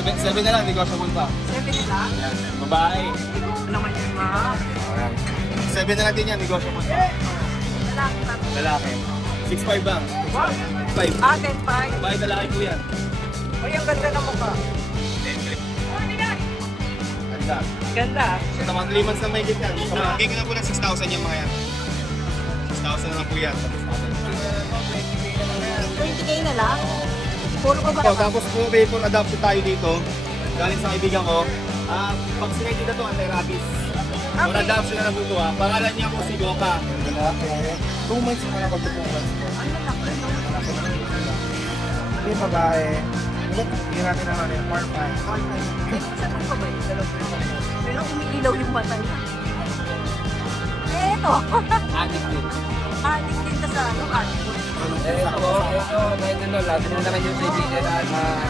7 na lang, negotiable pa. 7 lang? Yan. Babae. Ano naman yun, ma? 7 na lang din yan, negotiable pa. Lalaki pa. Lalaki. 6'5 bang? Wow! 5. 10.5. Babae, lalaki po yan. Uy, ang ganda ng mukha. Ganda. Ganda. So, tamang 3 months na may git yan. So, bigay ko na po ng 6,000 yung mga yan. 6,000 na lang po yan. 20k na lang? Puro ka ba So, naman? tapos po, vapor adoption tayo dito. Galing sa kaibigan ko. Pag sinay dito, anti-rabies. For Okay. adoption na lang po ito ha. Pangalan niya po si Goka. 2 months na lang pag 2 months po. Ano lang? Hindi babae. Hindi natin naman yung more fine. Saan pa ba yung dalawa? Pero umiilaw yung mata niya. Eto! Addict din. Adik din ka sa ano, adik. Kahit ano, lagi mo naman yung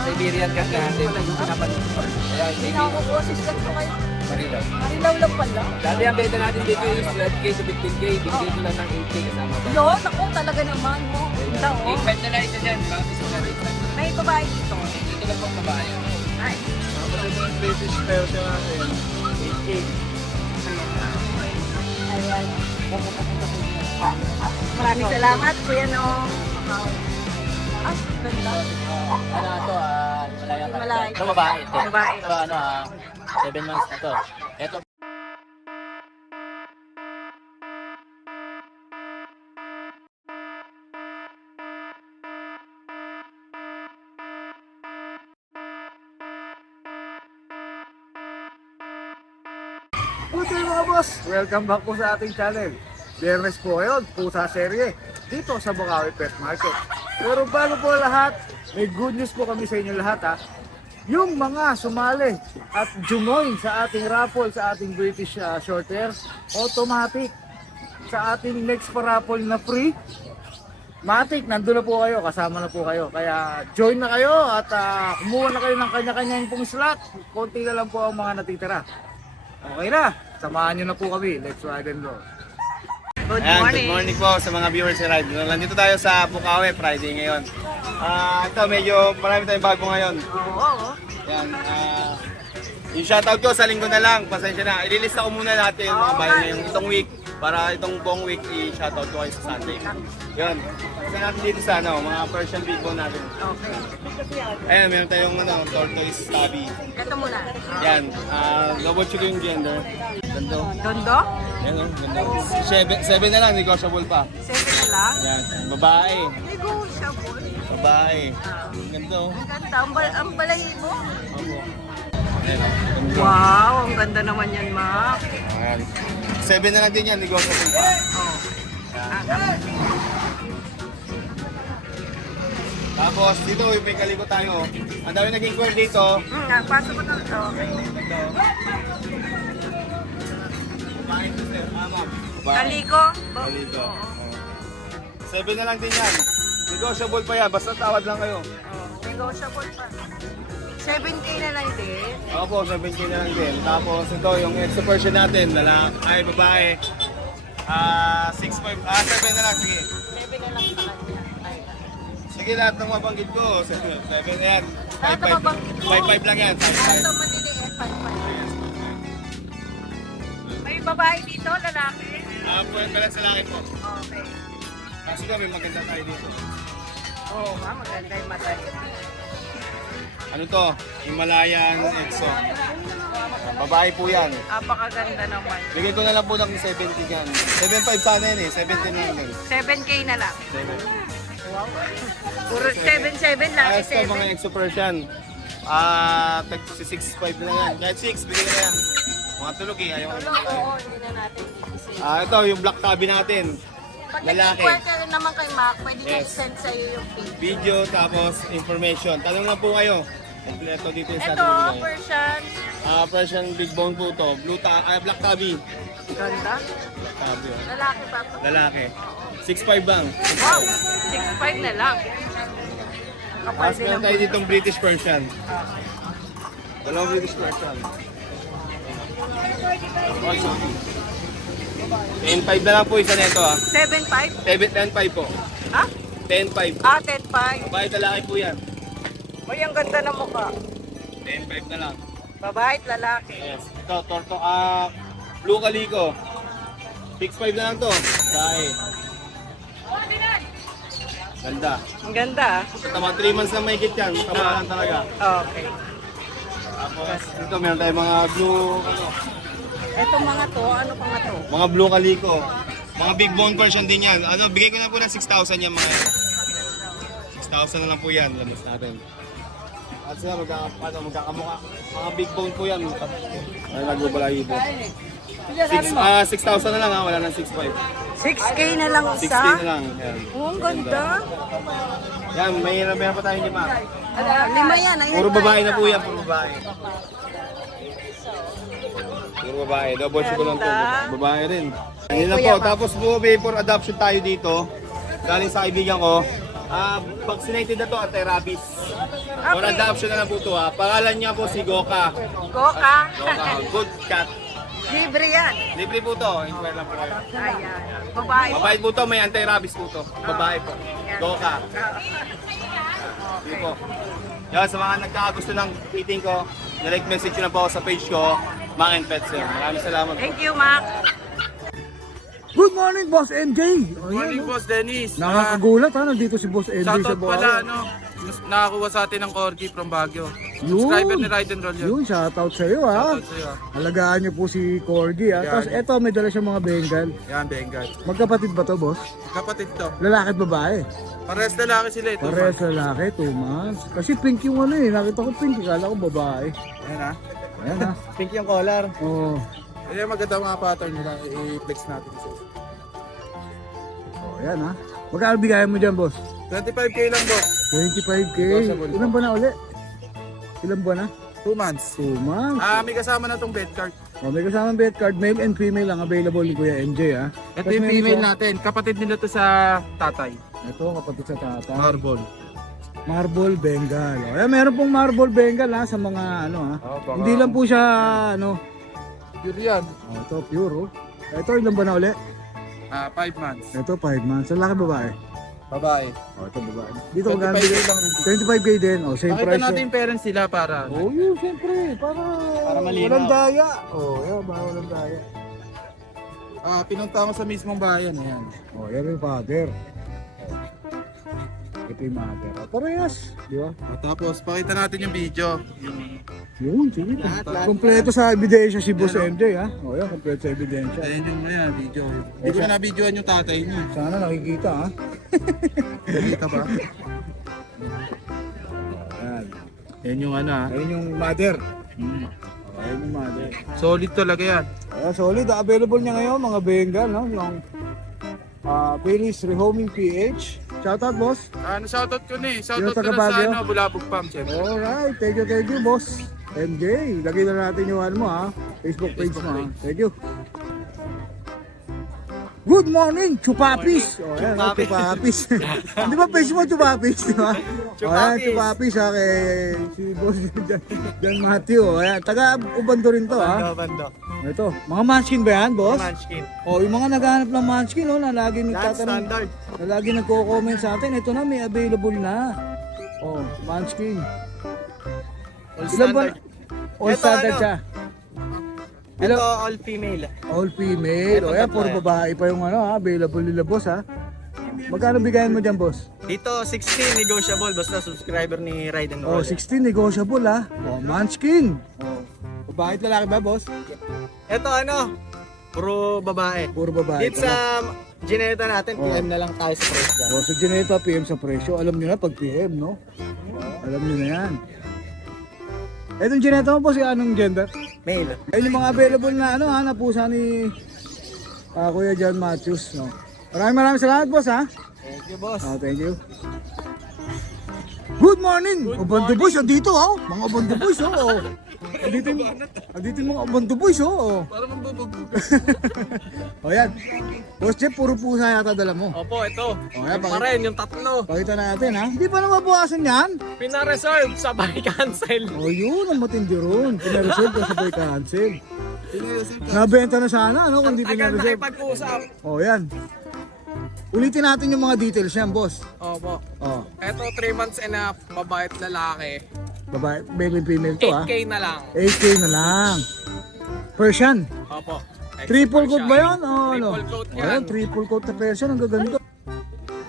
Siberian cat natin. Yung pinapalit. Kaya Hindi na ako boses lang ko kayo. Marilaw. Marilaw lang pala. Dati ang benta natin dito is 12k to 15k. Bigay ko lang ng 8k kasama ba? Yun, ako talaga naman mo. Ganda oh. 8.5 na lang isa dyan. Bakit isa na rin? May babae dito. Dito lang pang babae. Ay, Yung British version natin. 8K. ayan. Maraming salamat, Kuya Nong. Ah, ganda. Ano to, malaya ka. Malaya. Ito babae. Ito. Babae. Ito ano, 7 months na to. Ito. Good day mga boss! Welcome back po sa ating channel. Biyernes po ngayon, pusa serye, dito sa Bukawi Pet Market. Pero bago po lahat, may good news po kami sa inyo lahat ha. Yung mga sumali at jumoin sa ating raffle, sa ating British Shorthair, automatic sa ating next pa-raffle na free, matik, nandun na po kayo, kasama na po kayo. Kaya join na kayo at kumuha na kayo ng kanya-kanyang pong slot. Konti na lang po ang mga natitira. Okay na, samahan nyo na po kami. Let's ride and roll. Good Ayan, morning. good morning po sa mga viewers sa Ride. Nandito tayo sa Bukawi, Friday ngayon. Ito, medyo marami tayong bago ngayon. Oo. Yan, yung shoutout ko sa linggo na lang, pasensya na. Ililista ko muna natin yung mga bayan ngayong itong week para itong buong week i-shoutout ko kayo sa Sunday. Yun. Isa natin dito sa mga Persian Big Bone natin. Okay. Ayan, meron tayong tortoise tabby. Ito muna. Yan, double check yung gender. Ganda. Dondo? Yan o, ganda. 7 na lang, negotiable pa. 7 na lang. Yan, babae. Negotiable. Babae. Ganda o. Ang ganda. Ang balahibo. Opo. Ayan o, ganda. Wow, ang ganda naman yan, Ma. Ayan. 7 na lang din yan, negotiable pa. Oh. Tapos dito, may kaliko tayo. Ang dami naging coil dito. Pasok ko na ito. Babae to sir, ma'am. Kaliko? Kaliko. 7 na lang din yan. Negotiable pa yan, basta tawad lang kayo. Negotiable pa. 7k na lang din. Opo, 7K na lang din. Tapos ito, yung extra version natin, babae. 6.5, 7 na lang, sige. 7 na lang sa kanya. Sige, lahat ng mabanggit ko, 7 na yan. Lahat ng mabanggit mo? 5.5 lang yan. 5.5. Ito madiling F5. May babae dito, lalaki? Pwede sa laki po. Okay. Kasi kami maganda tayo dito. Oo nga, maganda yung mata niya. Ano to? Himalayan Exo. Babae po yan. Apakaganda naman. Bigay ko na lang po ng 70 yan. 7.5 sana yan eh. 17 na lang. 7k na lang. 7. Puro 7-7, laki Ayos to mga 7. Exo Persian. Tag si 6.5 na lang yan. Kahit 6, bigay na yan. Mga tulog eh. Ayaw. Oo, hindi na natin iisip. Ito yung black tabby natin. Pag Lalaki. nag-inquire naman kay Mac, pwede niya Yes. i-send sa'yo yung page. Video tapos information. Tanong lang po kayo. Kompleto dito yung sa Ito, ating video. Persian. Persian big bone po to. Black tabby. Ganda. Black tabby. Oh. Lalaki pa to. Lalaki. 6'5 bang. Wow, 6'5 na lang. Tapos Kapal din meron ang tayo ditong British Persian. Dalawang British Persian. Okay, so. 10.5 na lang po isa nito 7'5? 10.5 po. Ha? 10.5. 10'5. Babae lalaki po yan. Uy, ang ganda ng mukha. 10.5 na lang. Babae at lalaki. Yes. Ito, Torto, Blue Calico. 6.5 na lang to. Dahil. Ganda. Ang ganda ah. Ito, mga 3 months na may kit yan. Kamahalan talaga. Okay. Tapos, dito meron tayong mga blue, Etong mga to, ano pa nga to? mga blue calico. Mga big bone version din yan. Ano, bigay ko na po ng 6,000 yan mga 6,000 na lang po yan. Labas natin. At sila magkakamukha. Mga big bone po yan. Ay, nagbabalahibo. 6,000 na lang ha, wala nang 6,500. 6K na lang 6K isa? na lang. Yan. Oh, ang ganda. Yan, may pa tayo lima. Lima yan. Ayan Puro pa. babae na po yan, puro babae. Puro babae, double shoot ko lang to. Babae rin. Yan lang po, tapos po for adoption tayo dito. Galing sa kaibigan ko. Vaccinated na to, anti-rabies. For Okay. adoption na lang po to ha. Pangalan niya po si Goka. Goka. Goka, good cat. Libre yan. Libre po to, inquire lang po kayo. Ayan. Babae. Babae po to, may anti-rabies po to. Babae po. Goka. Hindi po. Yan, sa mga nagkakagusto ng eating ko, direct message nyo na po ako sa page ko, Mac and Pets. Maraming salamat po. Thank you, Mac. Good morning, Boss MJ! Good morning, Boss Dennis. Nakakagulat ha, nandito si Boss MJ sa Shoutout Bukawi. pala, nakakuha sa atin ng Corgi from Baguio. Yun. Subscriber ni Ride and Roll yun. Yun, shoutout sa iyo ha. Shoutout sa'yo. Alagaan niyo po si Corgi ha. Yan. Tapos eto, may dala siyang mga Bengal. Yan, Bengal. Magkapatid ba to, boss? Kapatid to. Lalaki at babae? Parehas lalaki sila ito. Parehas lalaki, 2 months. Kasi pink yung ano eh. Nakita ko pink, kala ko babae. Yan ha. Ayan ha. Pink yung collar. Oo. Ayan, maganda mga pattern nila. I-flex natin isa. Oh, ayan ha. Magkano bigayan mo dyan, boss? 25k lang, boss. 25k. Negotiable pa. Ilan ba na uli? Ilan ba na? 2 months. 2 months. May kasama na tong bed card. Oh, may kasamang bet card, male and female ang available ni Kuya MJ ha. Ito Tapos yung meron female siya- natin. Kapatid nila to sa tatay. Ito, kapatid sa tata. Marble. Marble Bengal. O, ayan, meron pong Marble Bengal ha, sa mga ano ha. baka- Hindi lang po siya ano. Yun yan. Oh, ito, pure oh. Ito, ilan ba na uli? 5 months. Ito, 5 months. Ang laki babae. Babae. Oh, ito babae. Dito, magkano 25k bigay? lang rin. 25k din. Oh, same Pakita price. natin yung parents sila para. Oh, yun, siyempre. Para malinaw. walang daya. Oh, yan, para walang daya. Pinunta ko sa mismong bayan. Ayan. Oh, yan yung father. Ito yung mother. Oh, parehas. Di ba? Tapos, pakita natin yung video. Yun, sige. Kompleto sa ebidensya si Boss MJ ha. Oh, yan, kompleto sa ebidensya. Ayan yung video. Hindi ko na na-videoan yung tatay niya. Sana nakikita ha. Nakita ba? Ayan. Yan yung ano ha. Ayun yung mother. Ayun yung mother. Solid talaga yan. Ayan, solid. Available niya ngayon, mga Bengal, no? Yung Paris Rehoming PH. Shoutout, boss. Shoutout ko na eh. Yung Shoutout ko taga na sa Baguio? Bulabog Farm, syempre. Alright, thank you, boss. MJ, lagay na natin yung ano mo, ha? Facebook page mo, ha? Thank you. Good morning, Chupapis! O, ayan, Chupapis. Di ba page mo, Chupapis, di ba? O, ayan, Chupapis, ha, kay si boss John Matthew. O, ayan, taga Ubando rin to, ha? Bando. Ito, mga munchkin ba yan, boss? Munchkin. O, yung mga naghahanap ng munchkin, no, na lagi Lahat nagtatanong, standard. na lagi nagko-comment sa atin, ito na, may available na. O, munchkin. All Ilan ba? standard. All Ito, standard ano? siya. Ito all female. All female. O yan, puro babae pa yung ano ha, available nila boss ha. Magkano bigayan mo dyan boss? Dito 16 negotiable basta subscriber ni Ride and O, Roll. 16 negotiable ha. O, munchkin. O, babae at lalaki ba boss? Ito ano? Puro babae. Puro babae. Dito sa Gineta natin, Oh. PM na lang tayo sa price dyan. O, so Geneta PM sa presyo. Alam nyo na pag PM, no? Alam nyo na yan. Etong Geneta mo boss, yung anong gender? Male. Ayun yung mga available na ano ha, na pusa ni Kuya John Matthews, no? Maraming salamat boss ha. Thank you, boss. Oh, thank you. Good morning! Abando boys, andito oh. Mga Abando boys oh. Andito yung mga Abando boys oh. Para magbubog. O yan. Boss Jeff, puro pusa yata dala mo. Opo, ito. O yan, Pa rin, yung tatlo. pakita natin ha. Hindi pa naman buwasan yan. Pina-reserve, sabay cancel. O yun, ang matindi ron. Pinareserve ka sabay cancel. Nabenta na sana, ano, kung di Agad pinareserve. nakipag-usap. O yan. Ulitin natin yung mga details yan, boss. Opo. O. Ito 3 months and a half, babae at lalaki. Babae, baby female to 8K na lang. 8K na lang. Persian. Opo. Triple coat ba yun? O ano? Triple coat yan. Ayan, triple coat na Persian. Ang gaganda.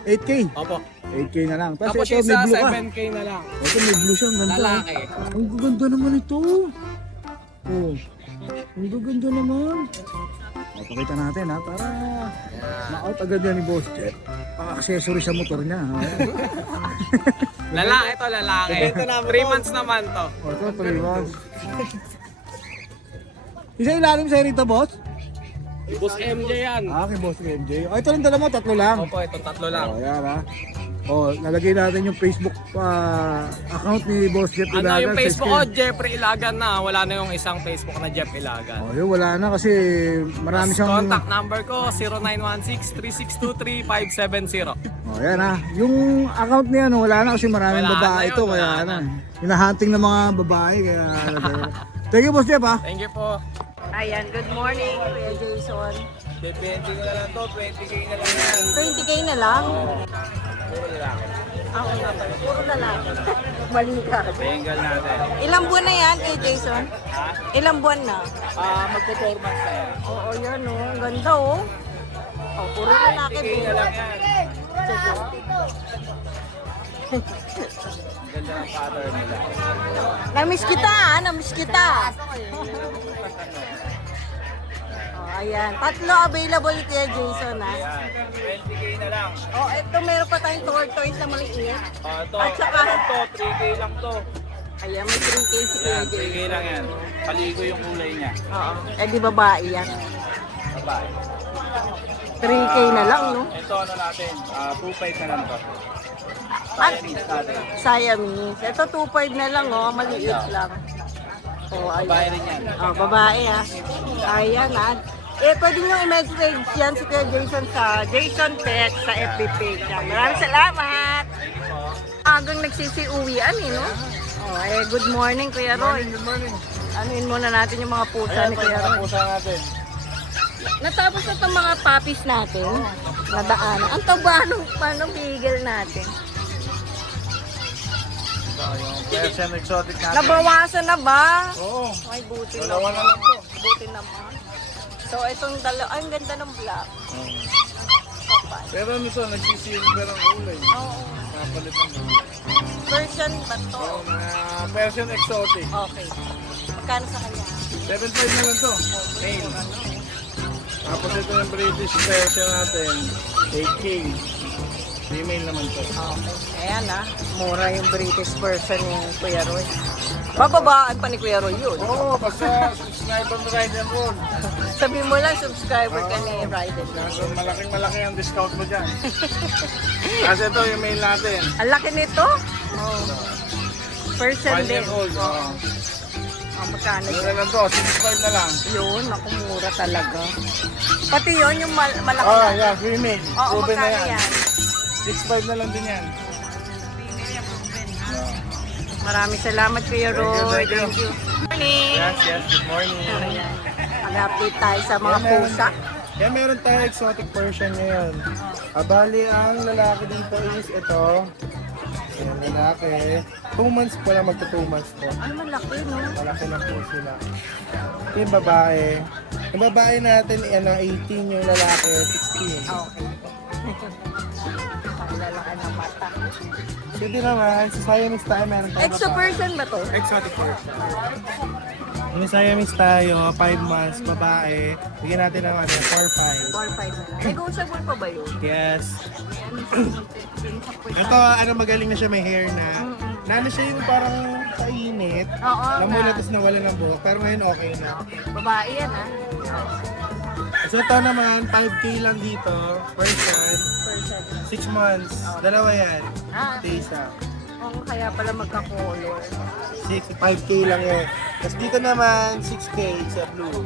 8K. Opo. 8K na lang. Tapos ito, isa, may blue ka. 7K na lang. Ito may blue siya. Ang ganda. Lalaki. Ang gaganda naman ito. Oh. Ang gaganda naman. Pakita natin ha. Para ma-out agad yan ni Boss Jet. Ang accessory sa motor niya. Ha? Lalaki to, lalaki. 3 months naman to. O, ito, 3 months. Isa ilalim sa'yo rito, boss? Boss MJ yan. Kay Boss MJ. O, ito lang dala mo, 3 lang. Opo, itong 3 lang. O, yan ha. O, nalagay natin yung Facebook account ni Boss Jeff Ano Ilagan. yung sa Facebook screen. ko? Jeffrey Ilagan na. Wala na yung isang Facebook na Jeff Ilagan. O, yun, wala na kasi marami siyang... Contact number ko 0916-362-3570. O, yan ha. Yung account niya, no, wala na kasi maraming Wala babae na yun, ito. wala Kaya na. hinahunting ng mga babae. Kaya, thank you, Boss Jeff ha. Thank you po. Ayan, good morning, Kuya Jason. Depende ko na lang to, 20k na lang yan. 20K na lang? Puro lalaki. Ako nga pala, puro lalaki. Mali ka. Bengal natin. Ilang buwan na yan, Kuya Jason? Ilang buwan na? Magpo-4 months na yan. Oo, yan o. Ang ganda o. Oh, puro lalaki. 20k na lang yan. Ganda ng pattern nila. Namiss kita ah, namiss kita. Oh, ayan. 3 available Kuya Jason ha. Yan, 20k na lang. Oh, ito meron pa tayong tortoise na maliit. Ito, At saka- ano to, 3k lang to. Ayan, may 3K si Kuya Yan, 3k Jason. lang yan. Paligo yung kulay niya. Oo. Eh di babae yan. Babae. 3K na lang no? Ito ano natin, 2.5 na lang to. At Siamese natin. Siamese. Ito 2.5 na lang oh, maliit lang. Oh, Babae ayan. rin yan. Oh, babae ah. Ayan ah. Eh, pwede nyo i-message yan si Kuya Jason sa Jason Pet sa FB page niya. Maraming salamat! Agang nagsisiuwian eh, no? Oh, eh, good morning Kuya Roy. Good morning. Anuin muna natin yung mga pusa ni Kuya Roy. Pusa natin. Natapos na itong mga puppies natin. Nadaanan. Ang taba paano bigel natin. Persian exotic natin. Nabawasan na ba? Oo. Ay, buti Dalawa na naman. lang to. Buti naman. So, itong dalawa. Ay, ang ganda ng black. Kapal. Pero nito, nagsisilver ang kulay. Oo. Kapalit ng kulay. Version ba to? Mga Persian exotic. Okay. Magkano sa kanya? 7.5 na lang to. Male. Tapos ito yung British Persian natin. 8K. Female naman to. Okay. Ayan ah. Mura yung British person ni Kuya Roy. Bababaan pa ni Kuya Roy yun. Oo, basta subscriber mo ride and roll. Sabi mo lang, subscriber ka ni Ryden. So, malaking-malaki ang discount mo dyan. Kasi ito yung mail natin. Ang laki nito? Oh. Person 1 din. year old. Oo. Oh, magkano Ano siya? na lang to? 6.5 na lang. Yun, naku, mura talaga. Pati yun, yung malaki Oh, na. yeah, female. Oo, Proven na magkano yan. yan? 6.5 na lang din yan. Maraming salamat Kuya Roy. Thank you. Morning. Yes, good morning. Ayan. Mag-update tayo sa mga Yan, meron. pusa. Yan, meron tayo exotic Persian ngayon. Bali, ang lalaki dito is ito. Yan, lalaki. 2 months pa lang, magto 2 months to. Ay, malaki, no? Malaki na po sila. Ito yung babae. Yung babae natin, 18, yung lalaki, 16. Okay. Ang lalaki ng mata. Pwede naman, sa Siamese tayo meron tayo. Exo person ba to? Exotic Persian. Yung Siamese tayo, 5 months, babae. Bigyan natin ng 4-5. 4-5 na lang. Negotiable pa ba yun? Yes. Ito, magaling na siya, may hair na. Nano siya yung parang kainit. Oo, Namulatos na wala ng buhok, pero ngayon okay na. babae yan, ha? So ito naman, 5K lang dito, Persian. Person. 6 months, dalawa yan. Ah, Ito isa. oo, kaya pala magka-color. 5K lang yun. Tapos dito naman, 6K sa blue.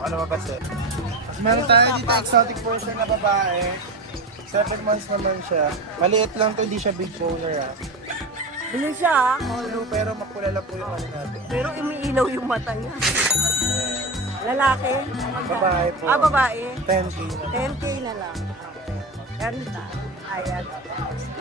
Ano ba kasi? Tapos meron tayo dito exotic person na babae. 7 months naman siya. Maliit lang to, hindi siya big boner ah. Bilhin siya, ha? Blue, pero makulala po yung ano natin. Pero umiilaw yung mata niya. Lalaki? Babae po. Ah, babae. 10K na. 10K na lang. Ganda. Ayan.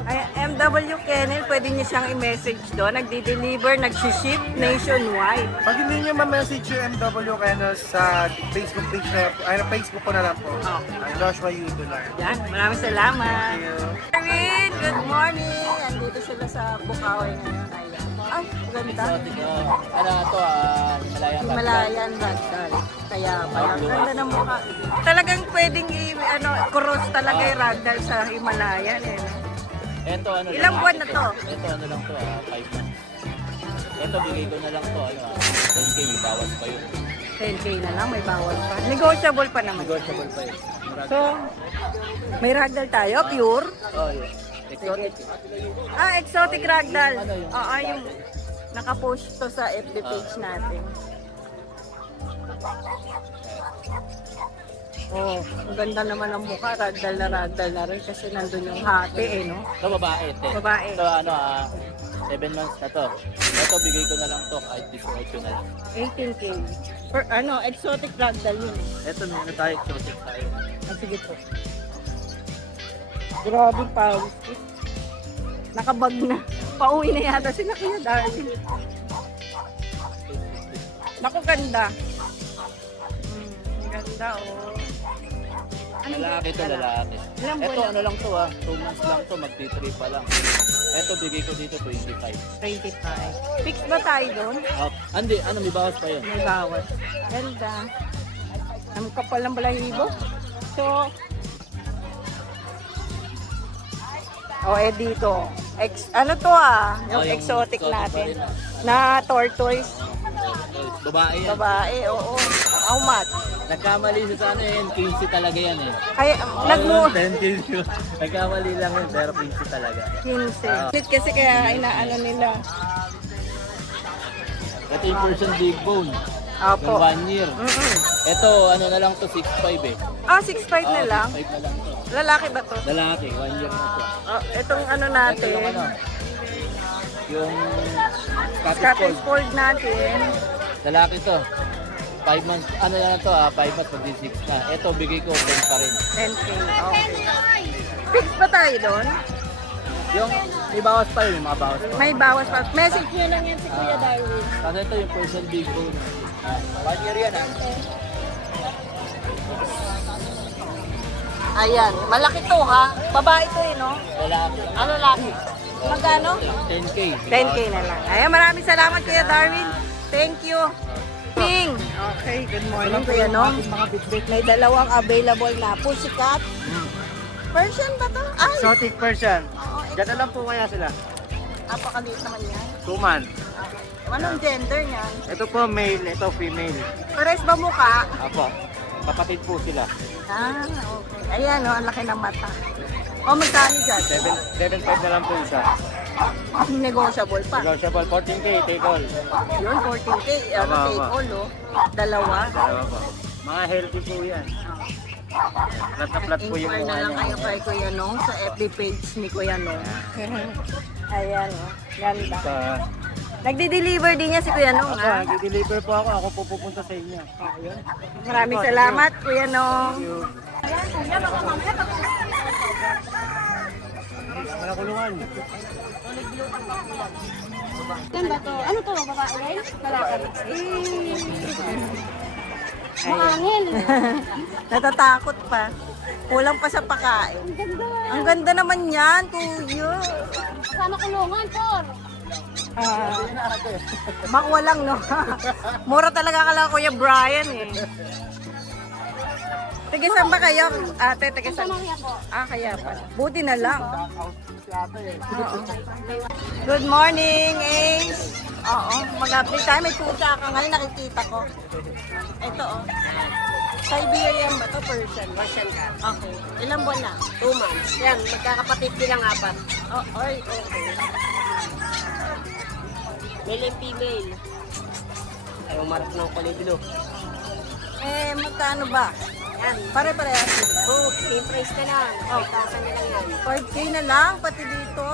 Ay, MW Kennel, pwede niyo siyang i-message doon. Nagdi-deliver, nag-ship nationwide. Pag hindi nyo ma-message yung MW Kennels sa Facebook page na, ay, Facebook ko na lang po. Okay. Joshua Yudo lang. Yan, maraming salamat. Thank you. Marvin, good morning. Andito sila sa Bukawi ngayon. Ayan. Ay, ganda. Exotic, ano to, Himalayan ragdoll. Himalayan ragdoll. Kaya pala, ganda ng mukha. Talagang pwedeng cross talaga yung ragdoll sa Himalayan. Eh. Ito, ano Ilang lang, buwan na to? Ito, ano lang to, 5 months. Ito, bigay ko na lang to, 10K, may bawas pa yun. 10K na lang, may bawal pa. Negotiable pa naman. Negotiable pa yun. So, may ragdoll tayo, pure. Oh, yun. Exotic. Exotic ragdoll. Oo, yung nakapost to sa FB page natin. Oh, ang ganda naman ang mukha. Ragdoll na rin kasi nandun yung hati no? Ito, babae, te. Babae. Ito, 7 months na to. Ito, bigay ko na lang to, kahit discount ko na lang. 18K. Exotic ragdoll yun. Ito, meron tayo, exotic tayo. Sige po. Grabe pawis. Nakabag na. Pauwi na yata sila Kuya Darwin. Naku, ganda. Ganda, oh. Lalaki to, lalaki. Ilang buwan Ito, na? ano lang to 2 months lang to, magti-3 pa lang. Ito, bigay ko dito, 25. 25. Fix ba tayo doon? Hindi, may bawas pa yun. May bawas. Ganda. Ang kapal ng balahibo. So, dito. Ano to yung yung exotic exotic natin. pa rin, Na tortoise. Babae yan. Babae, oo. How much? Nagkamali siya sa ano yan, 15 talaga yan eh. Kaya, nagmo 10 yun. Nagkamali lang yun, pero 15 talaga. 15. Kasi kaya inaano nila. Ito yung Persian Big Bone. Apo. Yung 1 year. Mm-mm. Ito, ano na lang to, 6'5 eh. 6'5 na lang. 6'5 na lang to. Lalaki ba to? Lalaki, 1 year na to. Itong ano Ito natin, yung ano, yung Scottish Scottish Fold. Fold natin. Lalaki to. 5 months, ano na lang to 5 months, magdi 6 na. Ito, bigay ko 10 pa rin. 10K. Okay. Fix ba tayo doon? Yung, may bawas pa yun, yung mga bawas pa. May bawas pa. Message nyo lang yan si Kuya Darwin. Kasi ito yung Persian Big Bone. 1 year yan Ayan. Malaki to ha. Babae to no? Lalaki. Ano laki? Magkano? 10K. 10K na lang. Ayan, maraming salamat Kuya Darwin. Thank you. Ping. Okay, good morning Kuya Nong. May dalawang available na pussycat. Persian ba to? Ay! Exotic Persian. Oo, Ganda lang po kaya sila. napakaliit naman yan. 2 months. Anong gender niyan? Ito po male, ito female. Pares ba mukha? Apo, kapatid po sila. Okay. Ayan ang laki ng mata. Magkano dyan? 7.5 na lang po isa. Negotiable pa. Negotiable 14K, take all. Yun, 14K. Ano, Tama, take tama. all, Dalawa. Dalawa po. Mga healthy po yan. Flat na flat po yung Inquire na mukha lang niya. kayo kay Kuya Nong sa FB page ni Kuya Nong. Ayan, ganda. Sa, Nagdi-deliver din niya si Kuya Nong, ako, nag-deliver po ako po pupunta sa inyo. Maraming salamat, Kuya Nong. Wala kulungan. Ganda to. Ano to? Babae rin? Lalaki. Mahangin. Natatakot pa. Kulang pa sa pakain. Ang ganda. Ang ganda naman yan, Kuya. Kasama kulungan, Por. Makwa lang, no? Mura talaga ka lang, Kuya Brian, eh. Taga saan ba kayo? Ate, taga saan? Mamaya po. Kaya pala. Buti na lang. Oo. Good morning, Ace. Oo, mag-update tayo. May pusa ka ngayon, nakikita ko. Ito, Siberian ba to? Persian? Persian ka. Okay. Ilang buwan na? 2 months. Yan, magkakapatid silang 4. Ay, okay. Male and female. Ayaw marap ng kulay blue. Magkano ba? Yan. Pare-parehas din ba? Oh, same price ka lang. 5,000 na lang yan. 5K na lang, pati dito.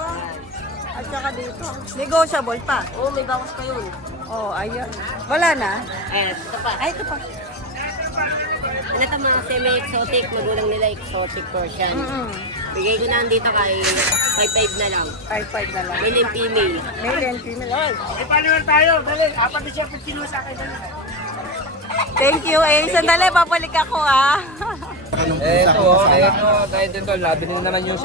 At saka dito. Negotiable pa. Oh, may bawas pa yun. Ayun. Wala na? Ayan, ito pa. Ito pa. Ano ito mga semi-exotic, magulang nila exotic Persian. Bigay ko na lang dito kay 5-5 na lang. 5-5 na lang. Male and female. Male and female. Oy. May follower tayo. Dali, apat na siya 15 sa akin. Thank you, eh. Sandali, babalik ako, ah. Eto, tayo din to. Labi din naman yung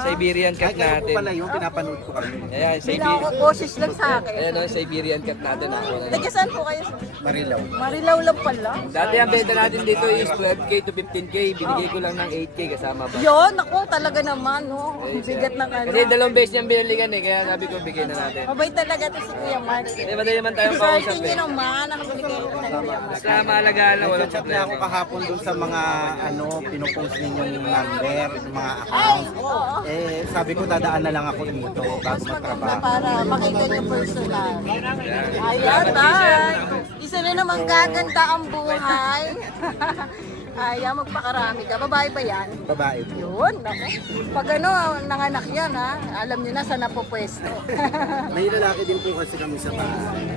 Siberian cat natin. yung pinapanood ko kami. Ayan, Bilang ako, boses lang sa akin. Ayan o, Siberian cat natin. Taga saan po kayo? Marilaw. Marilaw lang pala. Dati ang benta natin dito is 12K to 15K. Binigay ko lang ng 8K kasama ba? Yun, ako talaga naman, no. Bigat ng ano. Kasi dalawang beses niyang binaligan eh, kaya sabi ko bigay na natin. Mabait talaga to si Kuya Mark. Hindi ba naman tayong Swerte kausap niyo eh. naman, ang binigay ko ng Kuya Mark. Basta maalagaan lang, walang Nag-chat na ako problema. kahapon dun sa mga pinopost ninyong number, mga account. Sabi ko dadaan na lang ako dito bago magtrabaho. Para makita niyo personal. Ayan, tay. Isa na naman gaganda ang buhay. Ayan, magpakarami ka. Babae ba yan? Babae. Yun, ako. Pag ano, nanganak yan, ha? Alam niyo na saan napupwesto. May lalaki din po kasi kami sa bahay.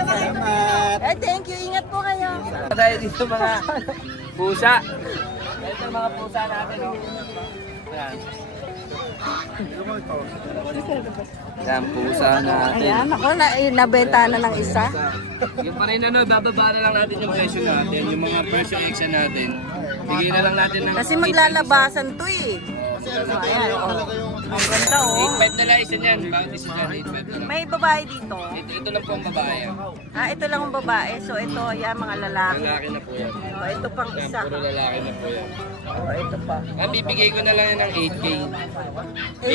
Salamat! Eh, thank you. Ingat po kayo. Tayo dito mga pusa. Ito yung mga pusa natin. Oh. Ayan. Ayan, pusa natin. Ayan, ako, nabenta na ng isa. Yung pa rin ano, bababa na lang natin yung presyo natin. Yung mga presyo extra natin. Bigay na lang natin ng Kasi maglalabasan to eh. So, ayan, oh. Ang ganda, oh. 8.5 na lang isa niyan. Bawat isa dyan, 8.5 na lang. May babae dito. Ito lang po ang babae. Ah, ito lang ang babae. So, ito, yan, mga lalaki. Lalaki na po yan. Oh, ito pang isa. Puro lalaki na po yan. Oh, ito pa. Bibigay ko na lang yan ng 8K.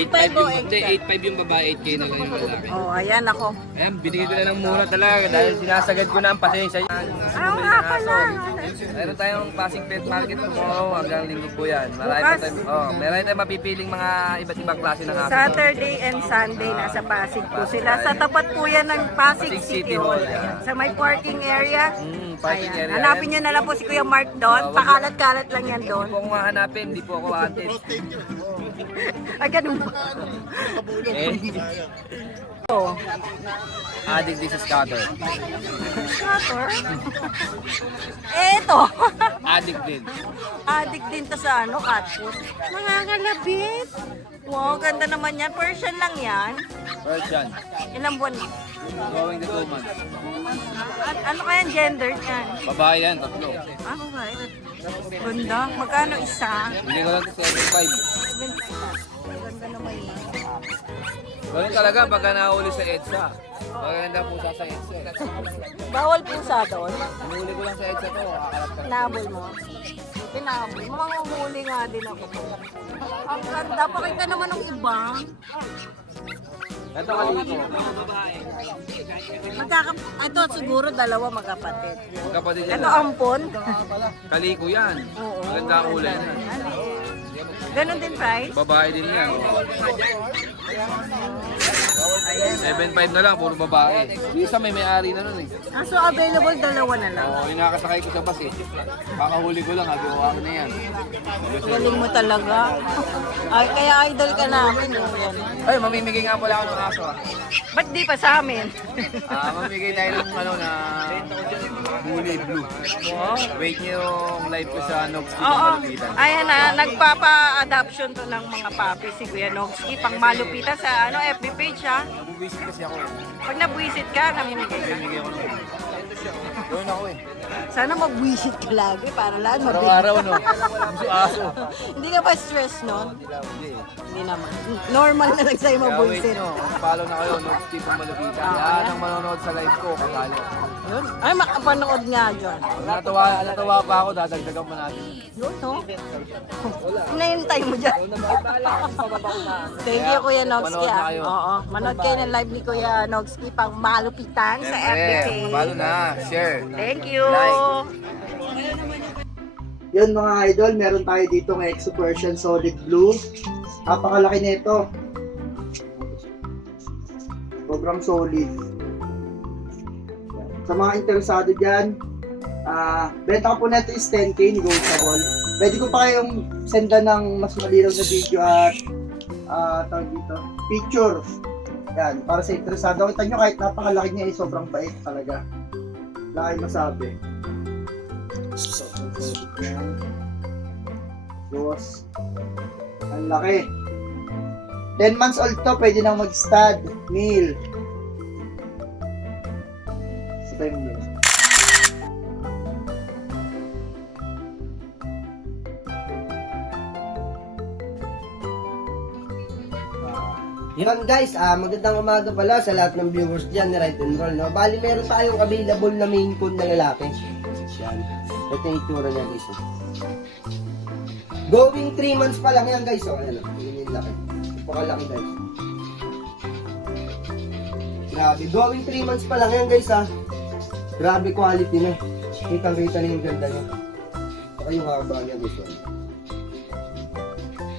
8.5 o Hindi, 8.5? 8.5 yung babae, 8K na lang yung lalaki. Oh, ayan ako. Ayan, binigay ko na ng mura talaga dahil sinasagad ko na ang pasensya niya. Ah, nga pala. Meron tayong Pasig Pet Market tomorrow hanggang linggo po yan. Marami pa Bukas? meron tayong mapipiling mga iba't ibang klase ng aso. Saturday and Sunday nasa Pasig po sila. Sa tapat po yan ng Pasig Pasig City City Hall. Hall. Ayan. Sa may parking area. Parking Ayan. area. Hanapin nyo na lang po si Kuya Mark doon. Pakalat-kalat lang yan doon. Hindi po ako mahanapin, hindi po ako wanted. Ay, ganun ba? Oh, Adik this is cutter. scatter. Eto. Adik din. Addict din to sa ano, cat food. Nangangalabit. Wow, ganda naman yan. Persian lang yan. Persian. Ilang buwan na? Going to 2 months. At ano kaya ang gender niyan? Babae yan, tatlo. Ah, babae. Ganda. Magkano isa? Hindi ko lang to 75. Ganda naman yan. Ganun talaga pagka nahuli sa EDSA. Maganda po sa EDSA. Bawal pusa doon. Hinuli ko lang sa EDSA to, akalat ka. Nabol mo. Pinabol. Mga huli nga din ako. Ang ganda. Pakita naman ng iba. Ito kaliko. Ito siguro dalawa magkapatid. Kapatid yan. Ito ampon. Kaliko yan. Oo. Maganda ang kulay yan. Ganon din price. Babae din yan. 7.5 na lang, puro babae. Isa may may-ari na nun eh. Ah, so available dalawa na lang. Oo, yung nakasakay ko sa bus eh. Kakahuli ko lang, agawa ko na yan. Galing mo talaga. Ay, kaya idol ka namin. Yan. Ay, mamimigay nga pala ako ng aso ah. Ba't di pa sa amin? Mamimigay tayo ng ano na Bully Blue. Wait nyo yung live ko sa Nogski Oo. Malupitan. Ayan na, nagpapa-adoption to ng mga puppy si Kuya Nogski. Pang malupitan sa ano, FB page ha. Bubisit kasi ako. Pag nabuisit ka, namimigay ka. Mamimigay ako nun. Doon ako eh. Sana magbuisit ka lagi para lang mabigay. Araw-araw no. Gusto aso. Hindi ka ba stress nun? Hindi. Hindi naman. Normal na lang sa'yo Kaya wait magbuisit. nyo, follow na kayo, Nogski Malupitan. Yan ang manonood sa live ko, kasali. Yun. Ay, makapanood nga dyan. Natawa pa ako, dadagdagan pa natin. Yun, no? Hinahintay mo dyan. Thank you, Kuya Nogski. Manood na kayo. Oo. Manood kayo ng live ni Kuya Nogski pang malupitan sa FB page. Follow na, share. Thank you. Yun mga idol, meron tayo dito ng Exo Persian Solid Blue. Napakalaki nito. Sobrang solid. Sa mga interesado dyan, benta ko po neto is 10K, negotiable. Pwede ko pa kayong senda ng mas malinaw na video at tawag dito, picture. Yan, para sa interesado. Kita nyo kahit napakalaki niya, sobrang bait talaga. Wala kayong masabi. Dos. Ang laki. 10 months old to, pwede nang mag-stud. Meal. Sabay mo yun. Yun guys, magandang umaga pala sa lahat ng viewers dyan ni Ride and Roll, no? Bali, meron tayong available na main coon na lalaki. Yan. Ito yung itura niya guys. Oh. Going 3 months pa lang yan guys. Oh, ayan. Yun yung laki. Pakalaki guys. Grabe. Going 3 months pa lang yan guys ha. Grabe quality na. Kitang-kita na yung ganda niya. Saka yung haba niya guys.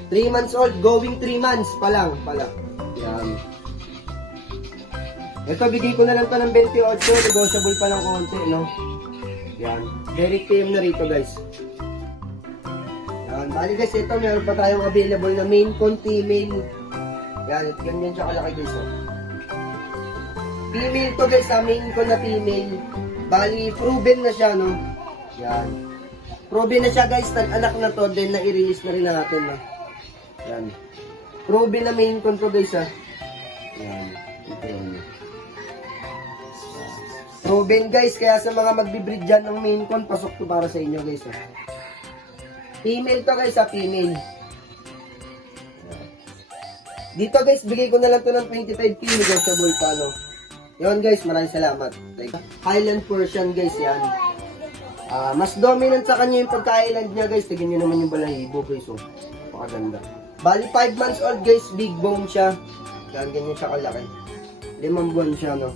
3 months old. Going 3 months pa lang. Yan. Ito, bigay ko na lang to ng 28. Negotiable pa ng konti, no? Yan. Very tame na rito, guys. Yan. Bali, guys, ito, meron pa tayong available na main con, female. Yan. Ganyan siya kalaki, guys, oh. Female to, guys, main con na female. Bali, proven na siya, no? Yan. Proven na siya, guys. Anak na to, then na-i-release na rin natin, no? Yan. Proven na main con to guys ha. Yan. Ito yun. Proven guys, kaya sa mga magbibreed dyan ng main con, pasok to para sa inyo guys ha. Female to guys ha, female. Dito guys, bigay ko na lang to ng 25k, negotiable pa no. Yun guys, maraming salamat. Highland Persian guys yan. Mas dominant sa kanya yung pagka-island niya guys. Tignan nyo naman yung balahibo guys oh. Pakaganda. Bali 5 months old guys, big bone siya. Yan, ganyan siya kalaki. 5 buwan siya, no?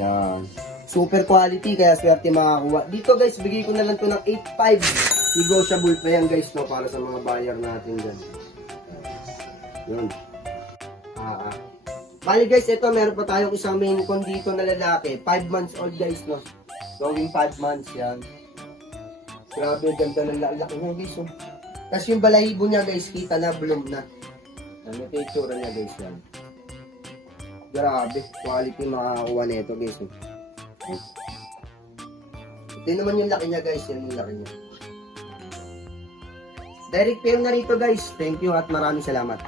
Yan. Super quality, kaya swerte makakuha. Dito guys, bigay ko na lang to ng 8.5. Negotiable pa yan guys, no? Para sa mga buyer natin dyan. Yun. Bali guys, ito meron pa tayong isang main con dito na lalaki. 5 months old guys, no? Going 5 months, yan. Grabe, ganda ng lalaki niya guys, oh. Tapos yung balahibo niya guys, kita na, bloom na. Ano ito yung itsura niya guys yan. Grabe, quality makakakuha na ito guys. Ito naman yung laki niya guys, yan yung laki niya. Direct PM na rito guys. Thank you at maraming salamat.